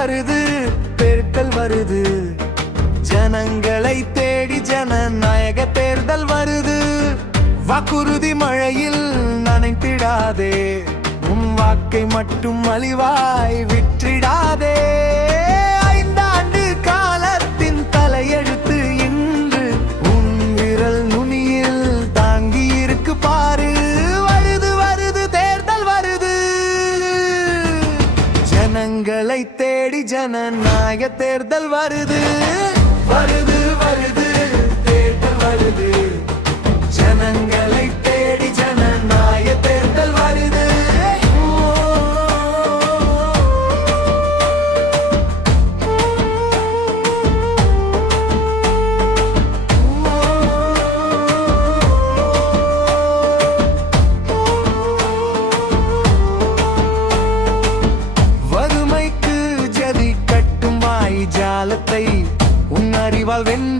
வருது, பெருக்கல் வருது. ஜனங்களை தேடி ஜனநாயக தேர்தல் வருது. வாக்குறுதி மழையில் நனைத்திடாதே, உன் வாக்கை மட்டும் மலிவாய் விற்றிடாதே. 5 ஆண்டு காலத்தின் தலையெழுத்து இன்று உன் விரல் நுனியில் தாங்கி இருக்கு பாரு. வருது வருது தேர்தல் வருது, ஜனங்களை தேடி ஜனநாயக தேர்தல் வருது. வருது வருது தேர்தல் வருது, ஜனங்களை தேடி ஜனநாயக தேர்தல் வருது. வறுமைக்கு ஜதி கட்டும் வாய் ஜாலத்தை உன் அறிவால் வென்று